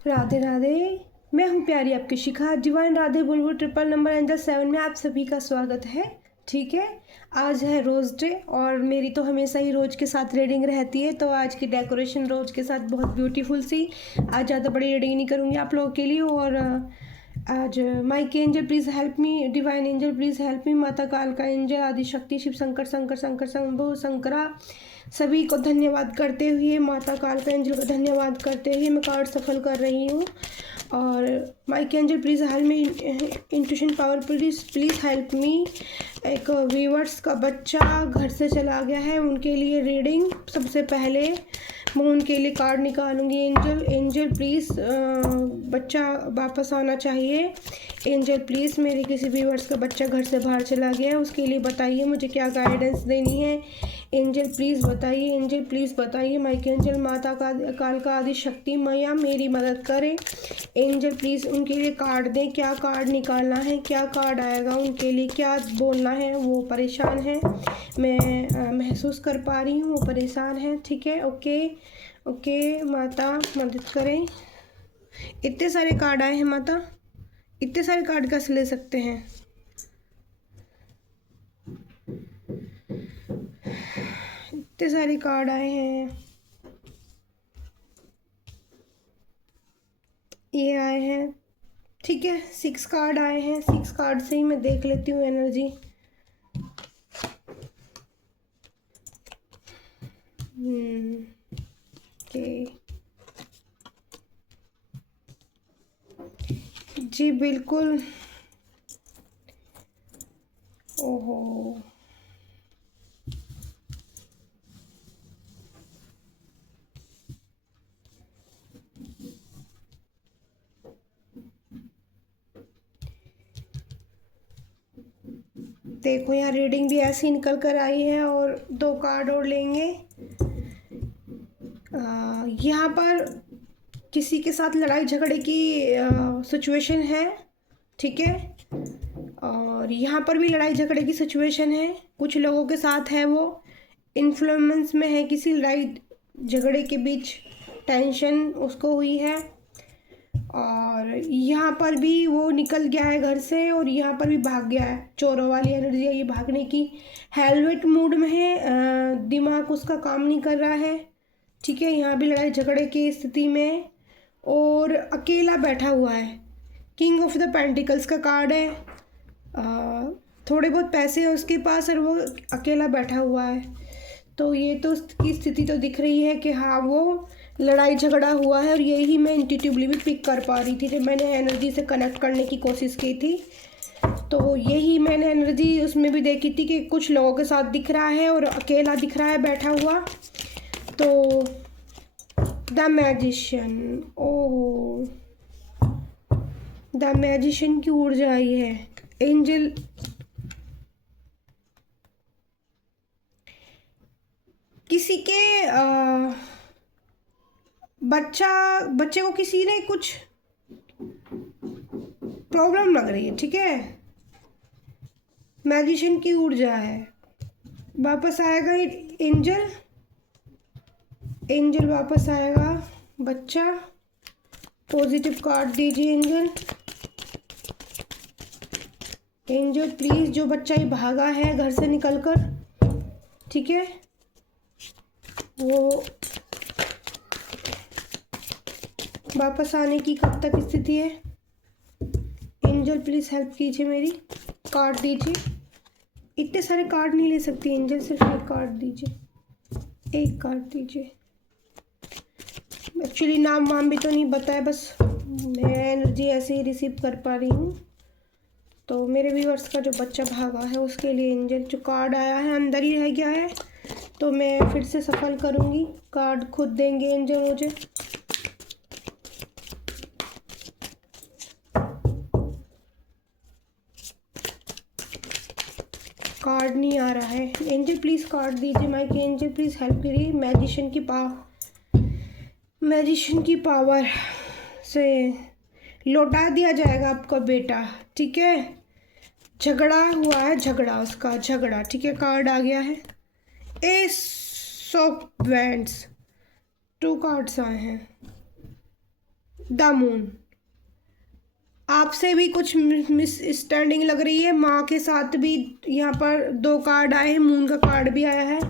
राधे राधे। मैं हूँ प्यारी आपकी शिखा। डिवाइन राधे बुलबुल ट्रिपल नंबर एंजल 7 में आप सभी का स्वागत है। ठीक है, आज है रोज़ डे और मेरी तो हमेशा ही रोज़ के साथ रीडिंग रहती है, तो आज की डेकोरेशन रोज़ के साथ बहुत ब्यूटीफुल सी। आज ज़्यादा बड़ी रीडिंग नहीं करूँगी आप लोगों के लिए। और आज Mike angel please help me, divine angel please help me, माता काल का एंजल, आदि शक्ति, शिव शंकर, शंकर शंकर शंभु शंकरा, सभी को धन्यवाद करते हुए, माता काल का एंजल को धन्यवाद करते हुए मैं कार्ड सफल कर रही हूँ। और Mike angel please help me, intuition power please help me. एक व्यूअर्स का बच्चा घर से चला गया है, उनके लिए रीडिंग। सबसे पहले मैं उनके लिए कार्ड निकालूंगी। एंजल प्लीज़, बच्चा वापस आना चाहिए। एंजल प्लीज़, मेरे किसी व्यूअर्स का बच्चा घर से बाहर चला गया है, उसके लिए बताइए मुझे क्या गाइडेंस देनी है। एंजल प्लीज़ बताइए, एंजल प्लीज़ बताइए। माइक एंजल, माता का काल का आदि शक्ति मैया मेरी मदद करें। एंजल प्लीज़ उनके लिए कार्ड दें, क्या कार्ड निकालना है, क्या कार्ड आएगा उनके लिए, क्या बोलना है। वो परेशान है, मैं महसूस कर पा रही हूँ, वो परेशान है। ठीक है, ओके ओके माता मदद करें। इतने सारे कार्ड आए हैं माता, इतने सारे कार्ड कैसे ले सकते हैं। इतने सारे कार्ड आए हैं, ये आए हैं। ठीक है, 6 कार्ड आए हैं, 6 कार्ड से ही मैं देख लेती हूँ एनर्जी। ओके जी, बिल्कुल। ओहो, देखो यहाँ रीडिंग भी ऐसी निकल कर आई है और 2 कार्ड और लेंगे। यहाँ पर किसी के साथ लड़ाई झगड़े की सिचुएशन है। ठीक है, और यहाँ पर भी लड़ाई झगड़े की सिचुएशन है, कुछ लोगों के साथ है, वो इन्फ्लुएंस में है, किसी लड़ाई झगड़े के बीच टेंशन उसको हुई है। और यहाँ पर भी वो निकल गया है घर से और यहाँ पर भी भाग गया है। चोरों वाली एनर्जी है ये, भागने की। हेलमेट मूड में है, दिमाग उसका काम नहीं कर रहा है। ठीक है, यहाँ भी लड़ाई झगड़े की स्थिति में और अकेला बैठा हुआ है। किंग ऑफ द पेंटिकल्स का कार्ड है। थोड़े बहुत पैसे हैं उसके पास और वो अकेला बैठा हुआ है। तो ये तो उसकी स्थिति तो दिख रही है कि हाँ वो लड़ाई झगड़ा हुआ है। और यही मैं इंट्यूटिवली भी पिक कर पा रही थी जब मैंने एनर्जी से कनेक्ट करने की कोशिश की थी। तो यही मैंने एनर्जी उसमें भी देखी थी कि कुछ लोगों के साथ दिख रहा है और अकेला दिख रहा है बैठा हुआ। तो the magician, oh, the magician की ऊर्जा आई है। एंजल, किसी के बच्चे को किसी ने कुछ प्रॉब्लम लग रही है। ठीक है, मैजिशियन की ऊर्जा है, वापस आएगा एंजल, एंजल वापस आएगा। बच्चा, पॉजिटिव कार्ड दीजिए एंजल। एंजल प्लीज, जो बच्चा ही भागा है घर से निकलकर, ठीक है, वो वापस आने की कब तक स्थिति है। एंजल प्लीज हेल्प कीजिए मेरी, कार्ड दीजिए। इतने सारे कार्ड नहीं ले सकती एंजल, सिर्फ एक कार्ड दीजिए, एक कार्ड दीजिए। एक्चुअली नाम वाम भी तो नहीं बताया, बस मैं एनर्जी ऐसे ही रिसीव कर पा रही हूँ। तो मेरे व्यूअर्स का जो बच्चा भागा है उसके लिए एंजल, जो कार्ड आया है अंदर ही रह गया है, तो मैं फिर से सफल करूँगी। कार्ड खुद देंगे एंजल मुझे। कार्ड नहीं आ रहा है एंजल, प्लीज़ कार्ड दीजिए। माइक एंजल प्लीज़ हेल्प करिए। मैजिशियन की पावर से लौटा दिया जाएगा आपका बेटा। ठीक है, झगड़ा हुआ है, झगड़ा उसका झगड़ा। ठीक है, कार्ड आ गया है, एस ऑफ वैंड्स, 2 कार्ड्स आए हैं। The moon. आपसे भी कुछ मिस स्टैंडिंग लग रही है, माँ के साथ भी यहाँ पर 2 कार्ड आए हैं, मून का कार्ड भी आया है,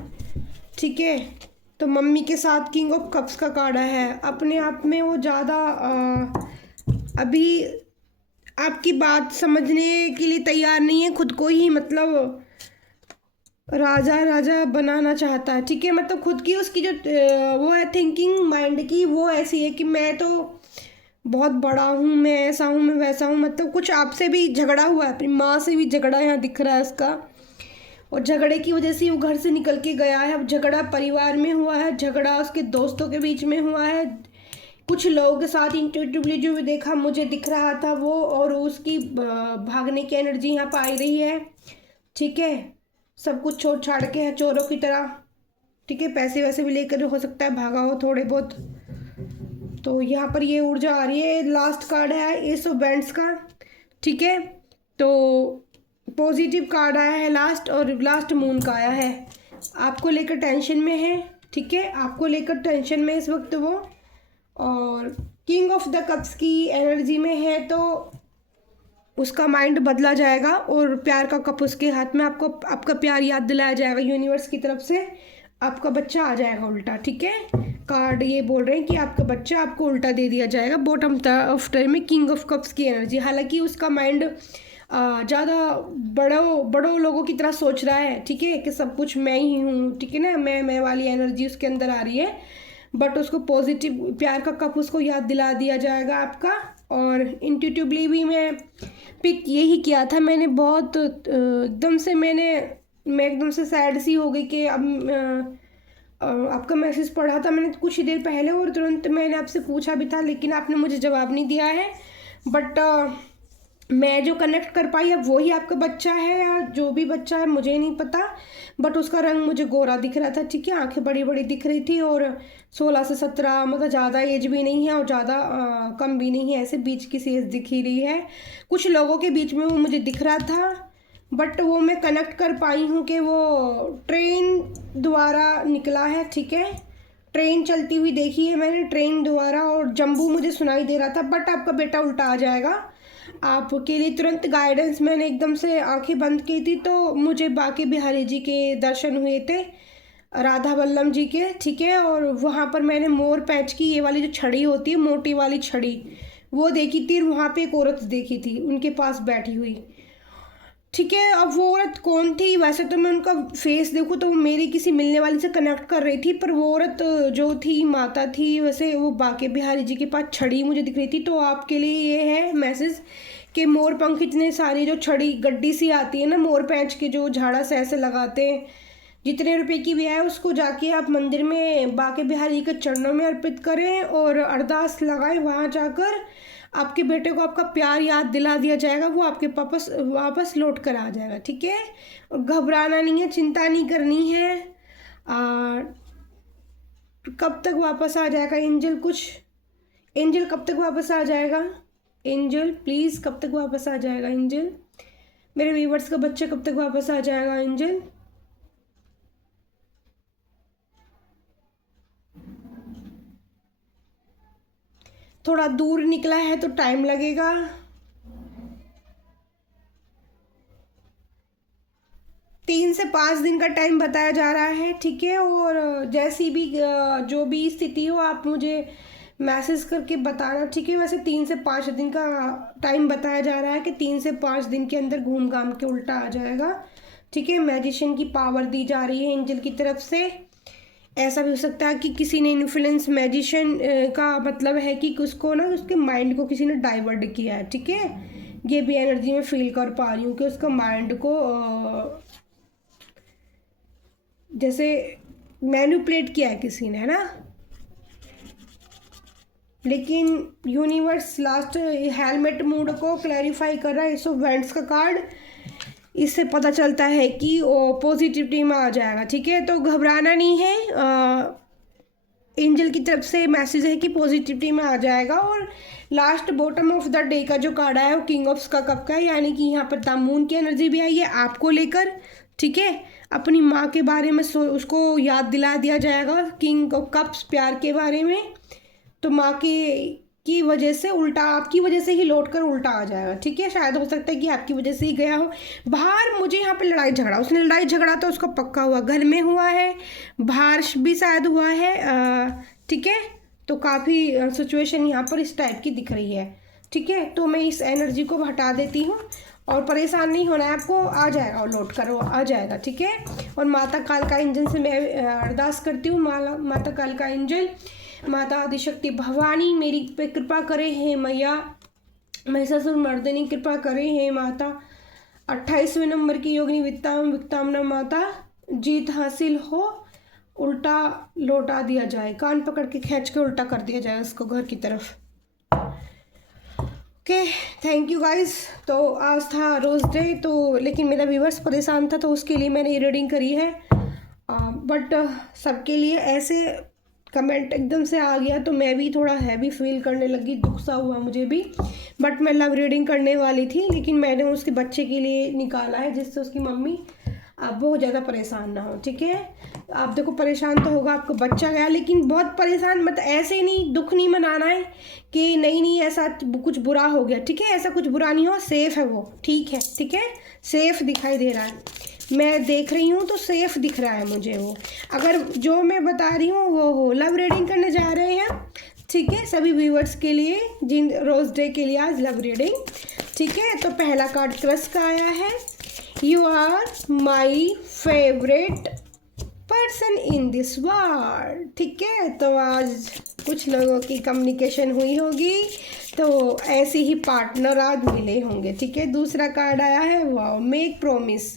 ठीक है। तो मम्मी के साथ किंग ऑफ कप्स का कार्ड आया है। अपने आप में वो ज़्यादा अभी आपकी बात समझने के लिए तैयार नहीं है, खुद को ही मतलब राजा राजा बनाना चाहता है, ठीक है। मतलब खुद की उसकी जो वो है थिंकिंग माइंड की, वो ऐसी है कि मैं तो बहुत बड़ा हूँ, मैं ऐसा हूँ, मैं वैसा हूँ। मतलब कुछ आपसे भी झगड़ा हुआ है, अपनी माँ से भी झगड़ा यहाँ दिख रहा है उसका, और झगड़े की वजह से वो घर से निकल के गया है। अब झगड़ा परिवार में हुआ है, झगड़ा उसके दोस्तों के बीच में हुआ है, कुछ लोगों के साथ इंट्यूटिवली जो भी देखा मुझे दिख रहा था वो, और उसकी भागने की एनर्जी यहाँ पर आ रही है, ठीक है। सब कुछ छोड़ छाड़ के है चोरों की तरह, ठीक है। पैसे वैसे भी लेकर हो सकता है भागा हो थोड़े बहुत। तो यहाँ पर ये ऊर्जा आ रही है। लास्ट कार्ड है एस ऑफ बैंड्स का, ठीक है। तो पॉजिटिव कार्ड आया है लास्ट, और लास्ट मून का आया है। आपको लेकर टेंशन में है, ठीक है, आपको लेकर टेंशन में इस वक्त वो, और किंग ऑफ द कप्स की एनर्जी में है, तो उसका माइंड बदला जाएगा और प्यार का कप उसके हाथ में, आपको आपका प्यार याद दिलाया जाएगा यूनिवर्स की तरफ से, आपका बच्चा आ जाएगा उल्टा, ठीक है। कार्ड ये बोल रहे हैं कि आपका बच्चा आपको उल्टा दे दिया जाएगा बॉटम ऑफ टाइम में, किंग ऑफ कप्स की एनर्जी। हालांकि उसका माइंड ज़्यादा बड़ों लोगों की तरह सोच रहा है, ठीक है, कि सब कुछ मैं ही हूँ, ठीक है ना, मैं वाली एनर्जी उसके अंदर आ रही है। बट उसको पॉजिटिव प्यार का कप उसको याद दिला दिया जाएगा आपका। और इंट्यूटिवली भी मैं पिक यही किया था मैंने, बहुत एकदम से मैं एकदम से सैड सी हो गई कि अब आपका मैसेज पढ़ा था मैंने कुछ ही देर पहले, और तुरंत मैंने आपसे पूछा भी था, लेकिन आपने मुझे जवाब नहीं दिया है। बट मैं जो कनेक्ट कर पाई अब वही आपका बच्चा है, या जो भी बच्चा है मुझे नहीं पता, बट उसका रंग मुझे गोरा दिख रहा था, ठीक है, आंखें बड़ी बड़ी दिख रही थी, और 16 से 17, मतलब ज़्यादा एज भी नहीं है और ज़्यादा कम भी नहीं है, ऐसे बीच की सी एज दिख ही रही है। कुछ लोगों के बीच में वो मुझे दिख रहा था, बट वो मैं कनेक्ट कर पाई हूँ कि वो ट्रेन द्वारा निकला है, ठीक है। ट्रेन चलती हुई देखी है मैंने, ट्रेन द्वारा, और जम्बू मुझे सुनाई दे रहा था। बट आपका बेटा उल्टा आ जाएगा, आपके लिए तुरंत गाइडेंस। मैंने एकदम से आंखें बंद की थी तो मुझे बांके बिहारी जी के दर्शन हुए थे, राधा वल्लभ जी के, ठीक है। और वहाँ पर मैंने मोर पैच की ये वाली जो छड़ी होती है, मोटी वाली छड़ी, वो देखी थी। वहाँ पे एक औरत देखी थी उनके पास बैठी हुई, ठीक है। अब वो औरत कौन थी, वैसे तो मैं उनका फेस देखूँ तो वो मेरी किसी मिलने वाली से कनेक्ट कर रही थी, पर वो औरत जो थी माता थी, वैसे वो बांके बिहारी जी के पास छड़ी मुझे दिख रही थी। तो आपके लिए ये है मैसेज कि मोर पंख इतने सारी जो छड़ी गड्डी सी आती है ना, मोर पैच के जो झाड़ा से ऐसे लगाते हैं, जितने रुपए की भी है उसको जाके आप मंदिर में बांके बिहारी जी के चरणों में अर्पित करें और अरदास लगाएं। वहाँ जाकर आपके बेटे को आपका प्यार याद दिला दिया जाएगा, वो आपके वापस लौट कर आ जाएगा, ठीक है। और घबराना नहीं है, चिंता नहीं करनी है। कब तक वापस आ जाएगा एंजल, कुछ एंजल कब तक वापस आ जाएगा, एंजल प्लीज़ कब तक वापस आ जाएगा एंजल, मेरे व्यूवर्स का बच्चा कब तक वापस आ जाएगा एंजल। थोड़ा दूर निकला है तो टाइम लगेगा, 3 से 5 दिन का टाइम बताया जा रहा है, ठीक है। और जैसी भी जो भी स्थिति हो आप मुझे मैसेज करके बताना, ठीक है। वैसे 3 से 5 दिन का टाइम बताया जा रहा है कि 3 से 5 दिन के अंदर घूम घाम के उल्टा आ जाएगा, ठीक है। मैजिशियन की पावर दी जा रही है एंजल की तरफ से। ऐसा भी हो सकता है कि किसी ने इन्फ्लुएंस, मैजिशियन का मतलब है कि उसको ना उसके माइंड को किसी ने डाइवर्ट किया है, ठीक है। ये भी एनर्जी में फील कर पा रही हूँ कि उसका माइंड को जैसे मैनिपुलेट किया है किसी ने, है ना। लेकिन यूनिवर्स लास्ट हेलमेट मूड को क्लैरिफाई कर रहा है, सो वेंट्स का कार्ड, इससे पता चलता है कि वो पॉजिटिविटी में आ जाएगा, ठीक है। तो घबराना नहीं है, एंजल की तरफ से मैसेज है कि पॉजिटिविटी में आ जाएगा। और last bottom of the day का जो कार्ड आया है वो किंग ऑफ का कप का है, यानी कि यहाँ पर द मून की एनर्जी भी आई है आपको लेकर, ठीक है। अपनी माँ के बारे में उसको याद दिला दिया जाएगा, किंग ऑफ कप्स प्यार के बारे में। तो माँ के की वजह से उल्टा, आपकी वजह से ही लौट कर उल्टा आ जाएगा, ठीक है। शायद हो सकता है कि आपकी वजह से ही गया हो बाहर। मुझे यहाँ पे लड़ाई झगड़ा, उसने लड़ाई झगड़ा तो उसका पक्का हुआ, घर में हुआ है, बाहर भी शायद हुआ है, ठीक है। तो काफ़ी सिचुएशन यहाँ पर इस टाइप की दिख रही है, ठीक है। तो मैं इस एनर्जी को हटा देती हूँ और परेशान नहीं होना है आपको, आ जाएगा और लौट कर आ जाएगा, ठीक है। और माता काल का इंजन से मैं अरदास करती हूँ, माता काल का इंजन, माता आदिशक्ति भवानी मेरी पे कृपा करे, हे मैया महिषासुर मर्दिनी कृपा करे, हे माता 28वें नंबर की योगिनी विक्तामना माता, जीत हासिल हो, उल्टा लौटा दिया जाए, कान पकड़ के खींच के उल्टा कर दिया जाए उसको घर की तरफ। Okay, thank you guys. तो आज था रोज़ डे, तो लेकिन मेरा व्यूवर्स परेशान था तो उसके लिए मैंने ये रीडिंग करी है। बट सबके लिए ऐसे कमेंट एकदम से आ गया तो मैं भी थोड़ा हैवी फील करने लगी, दुख सा हुआ मुझे भी। बट मैं लव रीडिंग करने वाली थी, लेकिन मैंने उसके बच्चे के लिए निकाला है जिससे उसकी मम्मी आप बहुत ज़्यादा परेशान ना हो, ठीक है। आप देखो परेशान तो होगा, आपको बच्चा गया, लेकिन बहुत परेशान मत, ऐसे नहीं, दुख नहीं मनाना है कि नहीं ऐसा कुछ बुरा हो गया, ठीक है। ऐसा कुछ बुरा नहीं हो, सेफ़ है वो, ठीक है, ठीक है। सेफ़ दिखाई दे रहा है, मैं देख रही हूँ तो सेफ़ दिख रहा है मुझे वो। अगर जो मैं बता रही हूँ वो हो, लव रीडिंग करने जा रहे हैं, ठीक है। सभी व्यूवर्स के लिए जिन रोज़ डे के लिए आज लव रीडिंग, ठीक है। तो पहला कार्ड क्रश का आया है, you are my favourite person in this world, ठीक है। तो आज कुछ लोगों की कम्युनिकेशन हुई होगी, तो ऐसे ही पार्टनर आज मिले होंगे, ठीक है। दूसरा कार्ड आया है, वाओ, मेक प्रॉमिस।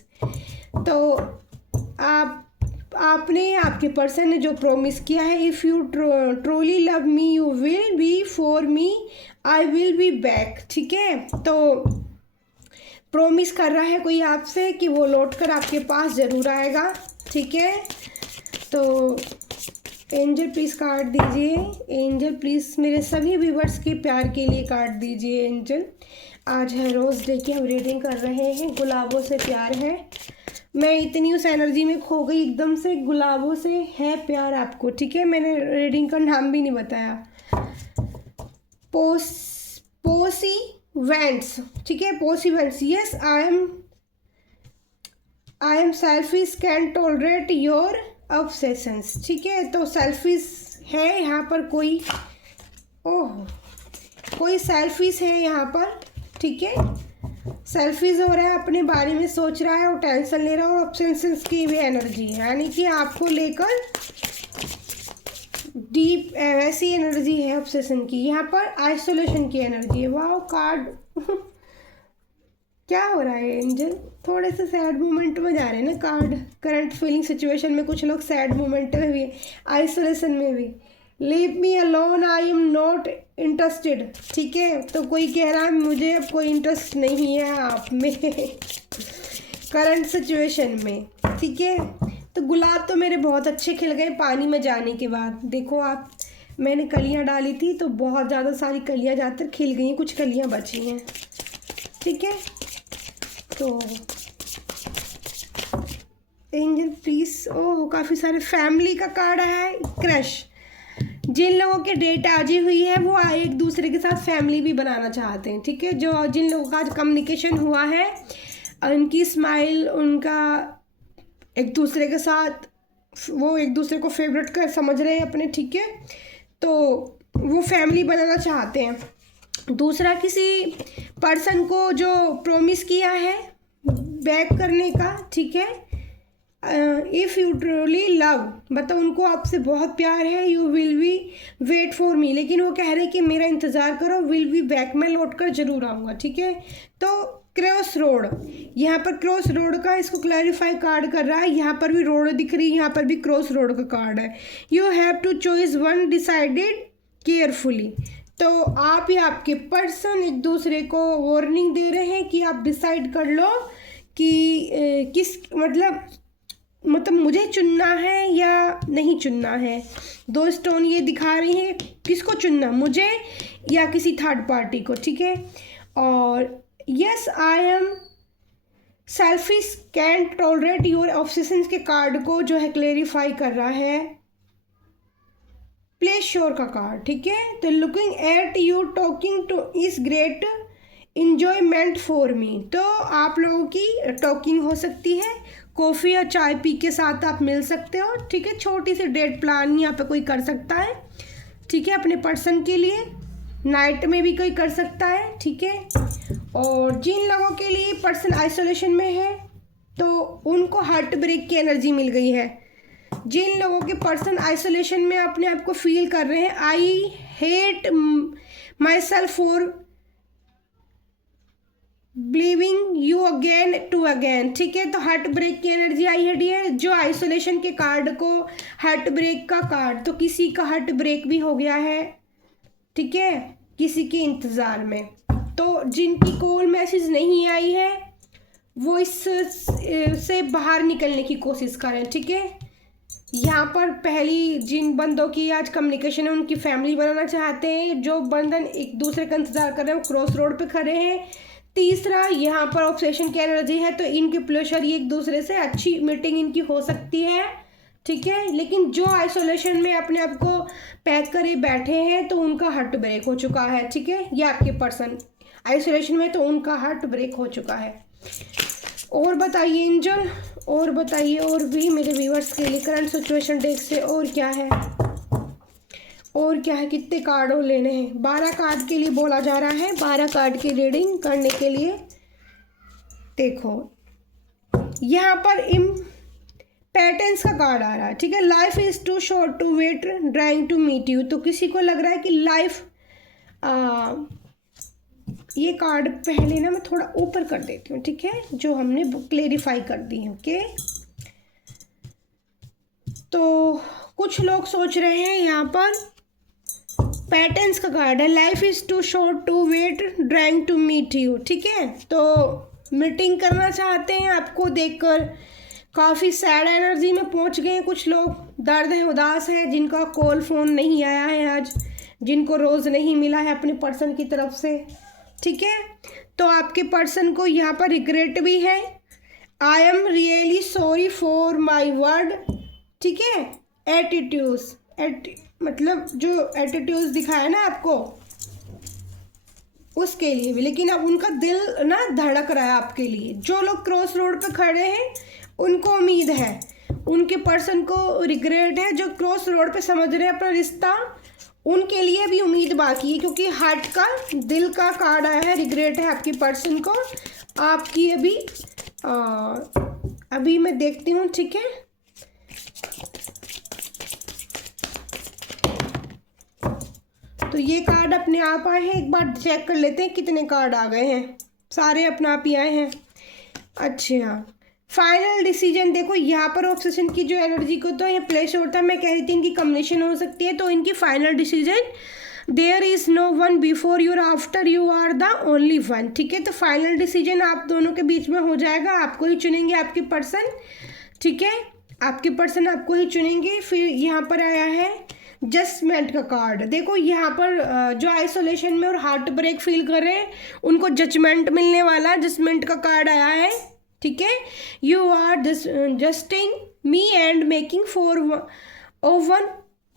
तो आपने, आपके पर्सन ने जो प्रॉमिस किया है, if you truly love me you will B for me, I will be back, ठीक है। तो प्रॉमिस कर रहा है कोई आपसे कि वो लौट कर आपके पास ज़रूर आएगा, ठीक है। तो एंजल प्लीज़ कार्ड दीजिए, एंजल प्लीज़ मेरे सभी व्यूवर्स के प्यार के लिए कार्ड दीजिए एंजल। आज है रोज़ डे की हम रीडिंग कर रहे हैं, गुलाबों से प्यार है। मैं इतनी उस एनर्जी में खो गई एकदम से, गुलाबों से है प्यार आपको, ठीक है। मैंने रीडिंग का नाम भी नहीं बताया, पोसी वेंट्स, ठीक है, पोसी वेंट्स। Yes I am selfish, can tolerate your obsessions, ठीक है। तो सेल्फिश है यहाँ पर कोई, ओह, कोई सेल्फिश है यहाँ पर, ठीक है। सेल्फिश हो रहा है, अपने बारे में सोच रहा है और टेंशन ले रहा है, और ऑब्सेशंस की भी एनर्जी है, यानी कि आपको लेकर डीप ऐसी एनर्जी है ऑब्सेशन की। यहाँ पर आइसोलेशन की एनर्जी है। वाह कार्ड क्या हो रहा है एंजल, थोड़े से सैड मोमेंट में जा रहे हैं ना कार्ड। करंट फीलिंग सिचुएशन में कुछ लोग सैड मोमेंट में भी, आइसोलेशन में भी। Leave me alone, I am not interested, ठीक है। तो कोई कह रहा है मुझे अब कोई इंटरेस्ट नहीं है आप में करंट सिचुएशन में, ठीक है। तो गुलाब तो मेरे बहुत अच्छे खिल गए पानी में जाने के बाद। देखो आप, मैंने कलियां डाली थी तो बहुत ज़्यादा सारी कलियां ज़्यादातर खिल गई हैं, कुछ कलियां बची हैं, ठीक है। तो एंजल प्लीज़, ओह काफ़ी सारे फैमिली का कार्ड है, क्रश। जिन लोगों के डेट आज हुई है वो एक दूसरे के साथ फैमिली भी बनाना चाहते हैं, ठीक है। जो जिन लोगों का आज कम्युनिकेशन हुआ है, उनकी स्माइल, उनका एक दूसरे के साथ, वो एक दूसरे को फेवरेट कर समझ रहे हैं अपने, ठीक है। तो वो फैमिली बनाना चाहते हैं। दूसरा, किसी पर्सन को जो प्रॉमिस किया है बैक करने का, ठीक है। इफ़ यू ट्रूली लव, मतलब उनको आपसे बहुत प्यार है, you will be wait for me, लेकिन वो कह रहे हैं कि मेरा इंतज़ार करो, विल बी बैक, मैं लौट कर ज़रूर आऊँगा, ठीक है। तो क्रॉस रोड, यहाँ पर क्रॉस रोड का इसको क्लैरिफाई कार्ड कर रहा है। यहाँ पर भी रोड दिख रही है, यहाँ पर भी क्रॉस रोड का कार्ड है। You have to choice one, decided carefully. तो आप या आपके पर्सन एक दूसरे को वार्निंग दे रहे हैं कि आप डिसाइड कर लो कि किस, मतलब मुझे चुनना है या नहीं चुनना है। दो स्टोन ये दिखा रही हैं, किसको चुनना, मुझे या किसी थर्ड पार्टी को, ठीक है। और yes I am selfish, can tolerate, your obsessions के कार्ड को जो है क्लेरिफाई कर रहा है। You have to choice one, decided carefully. तो आप या आपके पर्सन एक दूसरे को वार्निंग दे रहे हैं कि आप डिसाइड कर लो कि किस, मतलब मुझे चुनना है या नहीं चुनना है। दो स्टोन ये दिखा रही हैं, किसको चुनना, मुझे या किसी थर्ड पार्टी को, ठीक है। और yes I M play sure का कार्ड, ठीक है। तो looking at you talking two is great enjoyment for me, तो आप लोगों की टॉकिंग हो सकती है, कॉफ़ी या चाय पी के साथ आप मिल सकते हो, ठीक है। छोटी सी डेट प्लान यहाँ पे कोई कर सकता है, ठीक है, अपने पर्सन के लिए। नाइट में भी कोई कर सकता है, ठीक है। और जिन लोगों के लिए पर्सन आइसोलेशन में है तो उनको हार्ट ब्रेक की एनर्जी मिल गई है। जिन लोगों के पर्सन आइसोलेशन में अपने आप को फील कर रहे हैं, I hate my self for believing you again to again, ठीक है। तो हार्ट ब्रेक की एनर्जी आई है डियर। जो आइसोलेशन के कार्ड को हार्ट ब्रेक का कार्ड, तो किसी का हार्ट ब्रेक भी हो गया है, ठीक है, किसी के इंतज़ार में। तो जिनकी कॉल मैसेज नहीं आई है वो इस से बाहर निकलने की कोशिश करें, ठीक है। यहाँ पर पहली जिन बंदों की आज कम्युनिकेशन है उनकी फैमिली बनाना चाहते हैं, जो बंधन एक दूसरे का इंतजार कर रहे हैं क्रॉस रोड पे खड़े हैं। तीसरा यहाँ पर ऑब्सेशन की एनर्जी है, तो इनके प्लेशर एक दूसरे से अच्छी मीटिंग इनकी हो सकती है, ठीक है। लेकिन जो आइसोलेशन में अपने आप को पैक करे बैठे हैं तो उनका हार्ट ब्रेक हो चुका है, ठीक है। ये आपके पर्सन आइसोलेशन में तो उनका हार्ट ब्रेक हो चुका है। और बताइए एंजल, और बताइए और भी मेरे व्यूअर्स के लिए करंट सिचुएशन डेक से और क्या है, और क्या है, कितने कार्ड लेने हैं। 12 कार्ड के लिए बोला जा रहा है, 12 कार्ड की रीडिंग करने के लिए। देखो यहाँ पर पैटर्न्स का कार्ड आ रहा है, ठीक है। Life is too short to wait trying to meet you, तो किसी को लग रहा है कि लाइफ ये कार्ड पहले ना मैं थोड़ा ऊपर कर देती हूँ, ठीक है, जो हमने क्लेरिफाई कर दी है, ओके। तो कुछ लोग सोच रहे हैं यहाँ पर पैटर्न्स का कार्ड है, life is too short to wait trying to meet you, ठीक है। तो मीटिंग करना चाहते हैं, आपको देखकर काफ़ी सैड एनर्जी में पहुंच गए हैं कुछ लोग, दर्द है, उदास है, जिनका कॉल फ़ोन नहीं आया है आज, जिनको रोज़ नहीं मिला है अपने पर्सन की तरफ से, ठीक है। तो आपके पर्सन को यहाँ पर रिग्रेट भी है, I am really sorry for my word, ठीक है। एटीट्यूड्स मतलब जो एटीट्यूड्स दिखाया ना आपको उसके लिए भी, लेकिन अब उनका दिल ना धड़क रहा है आपके लिए। जो लोग क्रॉस रोड पे खड़े हैं उनको उम्मीद है, उनके पर्सन को रिग्रेट है। जो क्रॉस रोड पे समझ रहे हैं अपना रिश्ता, उनके लिए भी उम्मीद बाकी है, क्योंकि हार्ट का दिल का कार्ड आया है, रिग्रेट है आपकी पर्सन को आपकी। अभी मैं देखती हूँ, ठीक है। तो ये कार्ड अपने आप आए हैं, एक बार चेक कर लेते हैं कितने कार्ड आ गए हैं। सारे अपना आप ही आए हैं। अच्छा, फाइनल डिसीजन देखो यहाँ पर ऑब्सेशन की जो एनर्जी को तो ये प्लेस होता है, मैं कह रही थी इनकी कॉम्बिनेशन हो सकती है। तो इनकी final decision, there is no one before you और after you are the only one, ठीक है। तो फाइनल डिसीजन आप दोनों के बीच में हो जाएगा, आपको ही चुनेंगे आपके पर्सन, ठीक है। आपके पर्सन आपको ही चुनेंगे। फिर यहाँ पर आया है जजमेंट का कार्ड। देखो यहाँ पर जो आइसोलेशन में और हार्ट ब्रेक फील कर रहे हैं उनको जजमेंट मिलने वाला, जजमेंट का कार्ड आया है, ठीक है। You are jesting me and making for own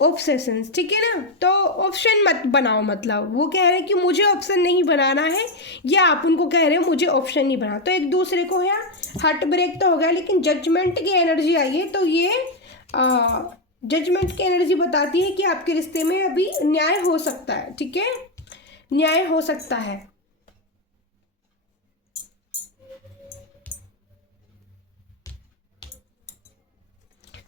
obsessions, ठीक है ना। तो ऑप्शन मत बनाओ, मतलब वो कह रहे हैं कि मुझे ऑप्शन नहीं बनाना है, या आप उनको कह रहे हो मुझे ऑप्शन नहीं बना। तो एक दूसरे को है, हार्ट ब्रेक तो हो गया, लेकिन जजमेंट की एनर्जी आई है। तो ये जजमेंट की एनर्जी बताती है कि आपके रिश्ते में अभी न्याय हो सकता है, ठीक है, न्याय हो सकता है।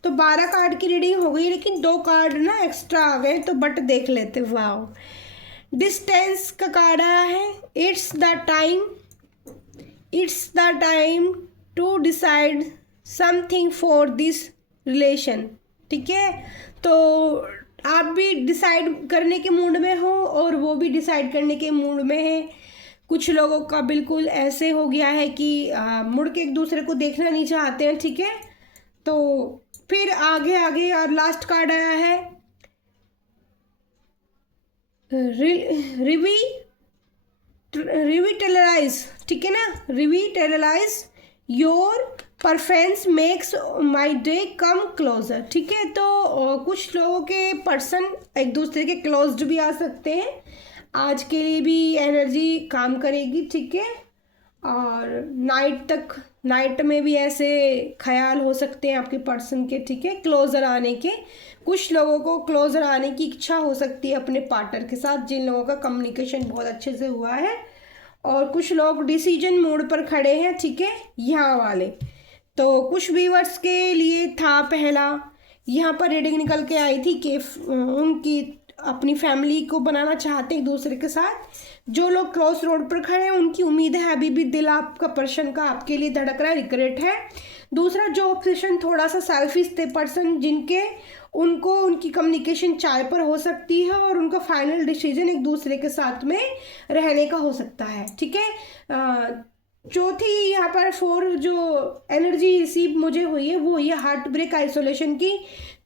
तो 12 कार्ड की रीडिंग हो गई, लेकिन 2 कार्ड ना एक्स्ट्रा आ गए, तो बट देख लेते। वाओ, डिस्टेंस का कार्ड आया है। It's the time to decide something for this relation, ठीक है। तो आप भी डिसाइड करने के मूड में हो और वो भी डिसाइड करने के मूड में है। कुछ लोगों का बिल्कुल ऐसे हो गया है कि मुड़ के एक दूसरे को देखना नहीं चाहते हैं, ठीक है। तो फिर आगे और लास्ट कार्ड आया है रिविटलाइज, ठीक है ना, revitalise your perfumes makes my day come closer. ठीक है, तो कुछ लोगों के पर्सन एक दूसरे के क्लोज्ड भी आ सकते हैं, आज के लिए भी एनर्जी काम करेगी। ठीक है, और नाइट में भी ऐसे ख्याल हो सकते हैं आपके पर्सन के। ठीक है, क्लोजर आने के, कुछ लोगों को क्लोजर आने की इच्छा हो सकती है अपने पार्टनर के साथ, जिन लोगों का कम्युनिकेशन बहुत अच्छे से हुआ है। और कुछ लोग डिसीजन मोड पर खड़े हैं। ठीक है, यहाँ वाले तो कुछ व्यूअर्स के लिए था पहला, यहाँ पर रीडिंग निकल के आई थी कि उनकी अपनी फैमिली को बनाना चाहते हैं एक दूसरे के साथ। जो लोग क्रॉस रोड पर खड़े हैं उनकी उम्मीद है अभी भी दिल आपका पर्सन का आपके लिए धड़क रहा है, रिग्रेट है। दूसरा, जो ऑब्सेशन थोड़ा सा सेल्फिश थे पर्सन, जिनके उनको उनकी कम्युनिकेशन चाय पर हो सकती है और उनका फाइनल डिसीजन एक दूसरे के साथ में रहने का हो सकता है। ठीक है, चौथी यहाँ पर 4 जो एनर्जी रिसीव मुझे हुई है वो ये हार्ट ब्रेक आइसोलेशन की।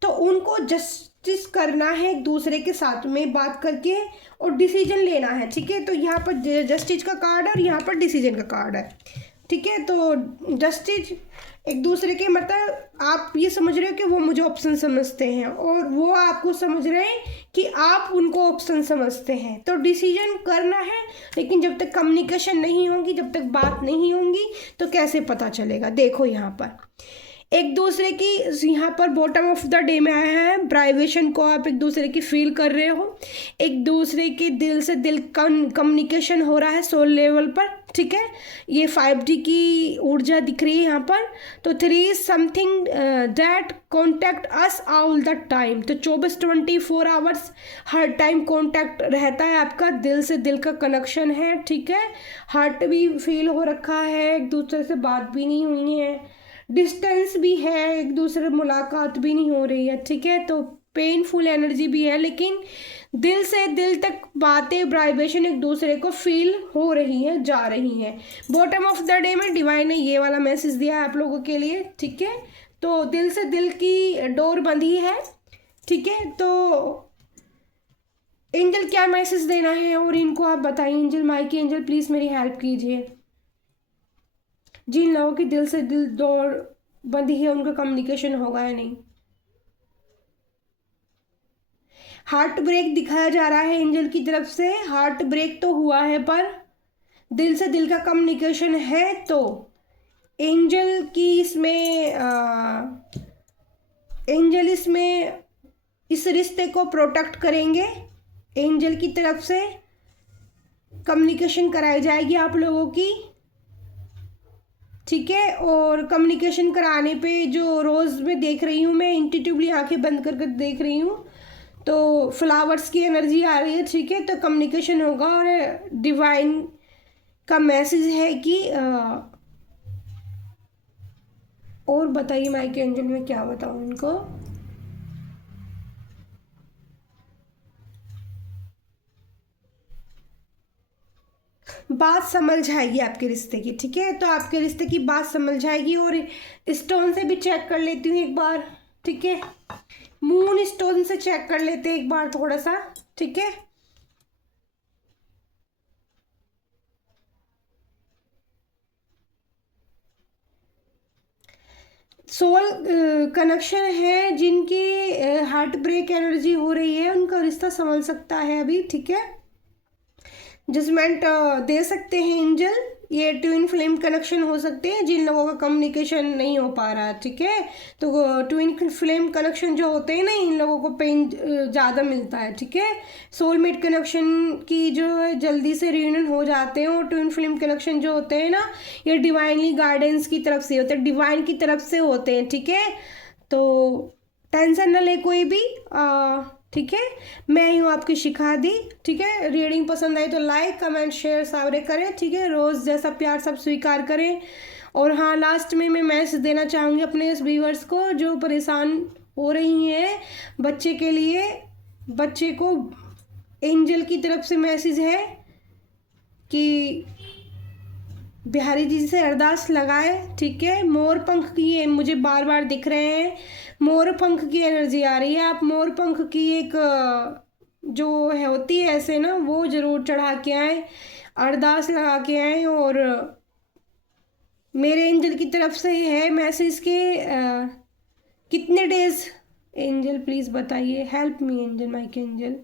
तो उनको जस्टिस करना है एक दूसरे के साथ में बात करके और डिसीजन लेना है। ठीक है, तो यहाँ पर जस्टिस का कार्ड है और यहाँ पर डिसीजन का कार्ड है। ठीक है, तो जस्टिस एक दूसरे के मतलब आप ये समझ रहे हो कि वो मुझे ऑप्शन समझते हैं और वो आपको समझ रहे हैं कि आप उनको ऑप्शन समझते हैं। तो डिसीजन करना है, लेकिन जब तक कम्युनिकेशन नहीं होगी, जब तक बात नहीं होंगी तो कैसे पता चलेगा। देखो यहाँ पर एक दूसरे की, यहाँ पर बॉटम ऑफ द डे में आया है वाइब्रेशन को आप एक दूसरे की फील कर रहे हो, एक दूसरे के दिल से दिल कम्युनिकेशन हो रहा है सोल लेवल पर। ठीक है, ये 5D की ऊर्जा दिख रही है यहाँ पर। तो 3 is something that contact us all the time. तो 24 आवर्स हर टाइम कॉन्टैक्ट रहता है आपका, दिल से दिल का कनेक्शन है। ठीक है, हार्ट भी फील हो रखा है, एक दूसरे से बात भी नहीं हुई है, डिस्टेंस भी है, एक दूसरे मुलाकात भी नहीं हो रही है। ठीक है, तो पेनफुल एनर्जी भी है, लेकिन दिल से दिल तक बातें वाइब्रेशन एक दूसरे को फील हो रही है, जा रही हैं। बॉटम ऑफ द डे में डिवाइन ने ये वाला मैसेज दिया है आप लोगों के लिए। ठीक है, तो दिल से दिल की डोर बंधी है। ठीक है, तो एंजल क्या मैसेज देना है और इनको आप बताइए। एंजल, माइकी एंजल प्लीज़ मेरी हेल्प कीजिए। जिन लोगों की दिल से दिल डोर बंधी है उनका कम्युनिकेशन होगा या नहीं। हार्ट ब्रेक दिखाया जा रहा है एंजल की तरफ से, हार्ट ब्रेक तो हुआ है पर दिल से दिल का कम्युनिकेशन है। तो एंजल की इसमें एंजल इसमें इस रिश्ते को प्रोटेक्ट करेंगे। एंजल की तरफ से कम्युनिकेशन कराई जाएगी आप लोगों की। ठीक है, और कम्युनिकेशन कराने पे जो रोज़ में देख रही हूँ मैं, इंट्यूटिवली आंखें बंद कर देख रही हूँ, तो फ्लावर्स की एनर्जी आ रही है। ठीक है, तो कम्युनिकेशन होगा और डिवाइन का मैसेज है कि और बताइए माइक एंजल में क्या बताऊँ इनको। बात समझ जाएगी आपके रिश्ते की। ठीक है, तो आपके रिश्ते की बात समझ जाएगी। और स्टोन से भी चेक कर लेती हूँ एक बार। ठीक है, मून स्टोन से चेक कर लेते हैं एक बार थोड़ा सा। ठीक है, सोल कनेक्शन है, जिनकी हार्ट ब्रेक एनर्जी हो रही है उनका रिश्ता संभल सकता है अभी। ठीक है, जजमेंट दे सकते हैं एंजल। ये ट्विन फ्लेम कनेक्शन हो सकते हैं जिन लोगों का कम्युनिकेशन नहीं हो पा रहा है। ठीक है, तो ट्विन फ्लेम कनेक्शन जो होते हैं ना, इन लोगों को पेन ज़्यादा मिलता है। ठीक है, सोलमेट कनेक्शन की जो है जल्दी से रियूनियन हो जाते हैं। और ट्विन फ्लेम कनेक्शन जो होते हैं ना, ये डिवाइनली गाइडेंस की तरफ से होते हैं, डिवाइन की तरफ से होते हैं। ठीक है, तो टेंशन न ले कोई भी। ठीक है, मैं ही हूँ आपकी शिखा दी। ठीक है, रीडिंग पसंद आई तो लाइक कमेंट शेयर सारे करें। ठीक है, रोज़ जैसा प्यार सब स्वीकार करें। और हाँ, लास्ट में मैं मैसेज देना चाहूँगी अपने इस व्यूअर्स को जो परेशान हो रही हैं बच्चे के लिए। बच्चे को एंजल की तरफ से मैसेज है कि बिहारी जी से अरदास लगाए। ठीक है, मोर पंख की मुझे बार बार दिख रहे हैं, मोर पंख की एनर्जी आ रही है। आप मोर पंख की एक जो है होती है ऐसे ना, वो ज़रूर चढ़ा के आए, अरदास लगा के आए और मेरे एंजल की तरफ से है मैसेज के कितने डेज, एंजल प्लीज़ बताइए, help me angel, Mike angel.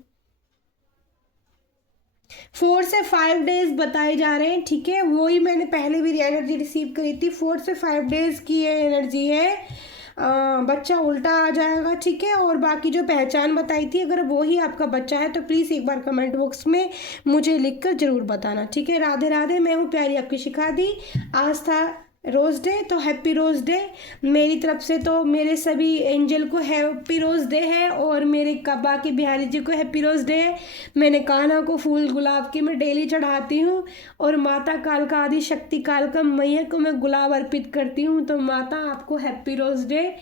4 से 5 डेज बताए जा रहे हैं, ठीक है। वही मैंने पहले भी एनर्जी रिसीव करी थी, 4 से 5 डेज की ये एनर्जी है। बच्चा उल्टा आ जाएगा, ठीक है। और बाकी जो पहचान बताई थी, अगर वो ही आपका बच्चा है तो प्लीज़ एक बार कमेंट बॉक्स में मुझे लिखकर ज़रूर बताना, ठीक है। राधे राधे, मैं हूँ प्यारी आपकी शिखा दी। आज था रोज़ डे, तो हैप्पी रोज़ डे मेरी तरफ से। तो मेरे सभी एंजल को हैप्पी रोज़ डे है, और मेरे बाकी बिहारी जी को हैप्पी रोज़ डे है। मैंने कान्हा को फूल गुलाब के मैं डेली चढ़ाती हूँ, और माता कालका आदि शक्ति कालका मैया को मैं गुलाब अर्पित करती हूँ। तो माता आपको हैप्पी रोज़ डे,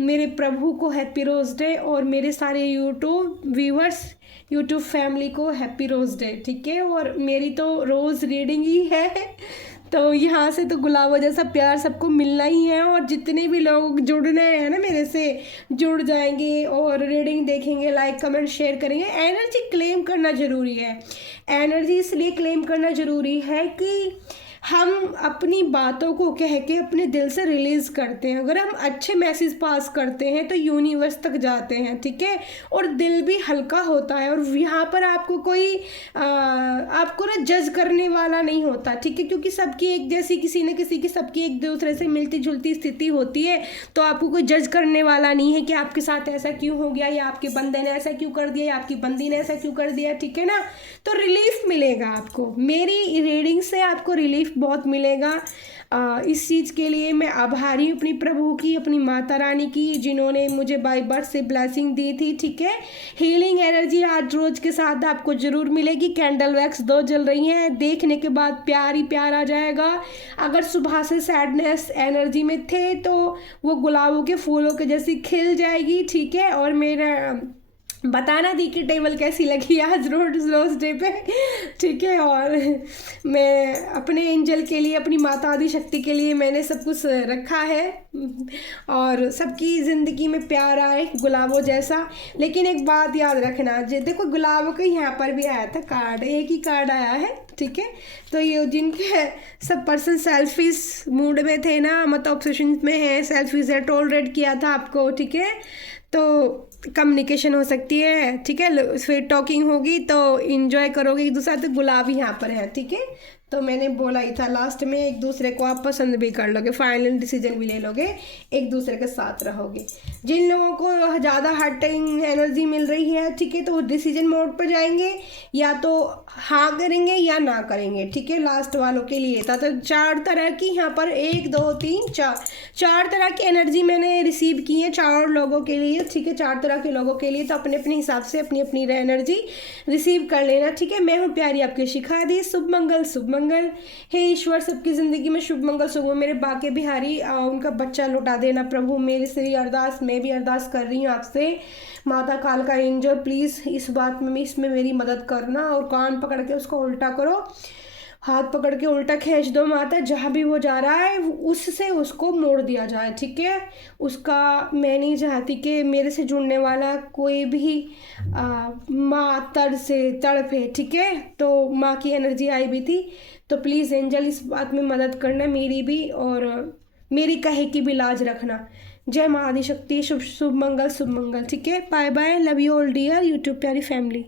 मेरे प्रभु को हैप्पी रोज़ डे, और मेरे सारे यूट्यूब व्यूअर्स, यूट्यूब फैमिली को हैप्पी रोज़ डे, ठीक है। और मेरी तो रोज़ रीडिंग ही है, तो यहाँ से तो गुलाबों जैसा प्यार सबको मिलना ही है। और जितने भी लोग जुड़ने हैं ना मेरे से, जुड़ जाएंगे और रीडिंग देखेंगे, लाइक कमेंट शेयर करेंगे। एनर्जी क्लेम करना ज़रूरी है। एनर्जी इसलिए क्लेम करना ज़रूरी है कि हम अपनी बातों को कह के अपने दिल से रिलीज़ करते हैं। अगर हम अच्छे मैसेज पास करते हैं तो यूनिवर्स तक जाते हैं, ठीक है। और दिल भी हल्का होता है। और यहाँ पर आपको कोई आपको ना जज करने वाला नहीं होता, ठीक है। क्योंकि सबकी एक जैसी, किसी न किसी की, सबकी एक दूसरे से मिलती जुलती स्थिति होती है। तो आपको कोई जज करने वाला नहीं है कि आपके साथ ऐसा क्यों हो गया, या आपके बंदे ने ऐसा क्यों कर दिया, या आपकी बंदी ने ऐसा क्यों कर दिया, ठीक है ना। तो रिलीफ मिलेगा आपको, मेरी रीडिंग से आपको रिलीफ बहुत मिलेगा। इस चीज़ के लिए मैं आभारी हूँ अपनी प्रभु की, अपनी माता रानी की, जिन्होंने मुझे बाय बर्थ से ब्लेसिंग दी थी, ठीक है। हीलिंग एनर्जी आज रोज़ के साथ आपको ज़रूर मिलेगी। कैंडल वैक्स 2 जल रही हैं, देखने के बाद प्यार ही प्यार आ जाएगा। अगर सुबह से सैडनेस एनर्जी में थे तो वो गुलाबों के फूलों के जैसी खिल जाएगी, ठीक है। और मेरा बताना दी कि टेबल कैसी लगी आज रोज़ डे पे, ठीक है। और मैं अपने एंजल के लिए, अपनी माता आदि शक्ति के लिए मैंने सब कुछ रखा है, और सबकी ज़िंदगी में प्यार आए गुलाबों जैसा। लेकिन एक बात याद रखना, देखो गुलाबों के यहाँ पर भी आया था कार्ड, एक ही कार्ड आया है, ठीक है। तो ये जिनके सब पर्सन सेल्फिश मूड में थे ना, मतलब ऑब्सेशन में है, सेल्फिश है, टॉलरेट किया था आपको, ठीक है। तो कम्युनिकेशन हो सकती है, ठीक है। फिर टॉकिंग होगी तो इन्जॉय करोगे एक दूसरे। तो गुलाब यहाँ पर है, ठीक है। तो मैंने बोला ही था लास्ट में, एक दूसरे को आप पसंद भी कर लोगे, फाइनल डिसीजन भी ले लोगे, एक दूसरे के साथ रहोगे। जिन लोगों को ज़्यादा हर्टिंग एनर्जी मिल रही है, ठीक है, तो वो डिसीजन मोड पर जाएंगे, या तो हाँ करेंगे या ना करेंगे, ठीक है। लास्ट वालों के लिए था। तो 4 तरह की यहाँ पर 1 2 3 4 तरह की एनर्जी मैंने रिसीव की है 4 लोगों के लिए, ठीक है। 4 तरह के लोगों के लिए, तो अपने अपने हिसाब से अपनी अपनी एनर्जी रिसीव कर लेना, ठीक है। मैं हूँ प्यारी आपकी शिखा दी। शुभ मंगल, शुभ मंगल। हे ईश्वर, सबकी ज़िंदगी में शुभ मंगल शुभ हो। मेरे बाके बिहारी उनका बच्चा लौटा देना प्रभु, मेरे से भी अरदास, मैं भी अरदास कर रही हूँ आपसे। माता काल का एंजल प्लीज़ इस बात में, इसमें मेरी मदद करना, और कान पकड़ के उसको उल्टा करो, हाथ पकड़ के उल्टा खींच दो माता, जहाँ भी वो जा रहा है उससे उसको मोड़ दिया जाए, ठीक है। उसका, मैं नहीं चाहती कि मेरे से जुड़ने वाला कोई भी माँ तड़पे, ठीक है। तो माँ की एनर्जी आई भी थी, तो प्लीज़ एंजल इस बात में मदद करना मेरी भी, और मेरी कहे की भी लाज रखना। जय माँ आदिशक्ति, शुभ शुभ मंगल शुभ मंगल, ठीक है। Bye bye, love you all dear YouTube प्यारी फैमिली।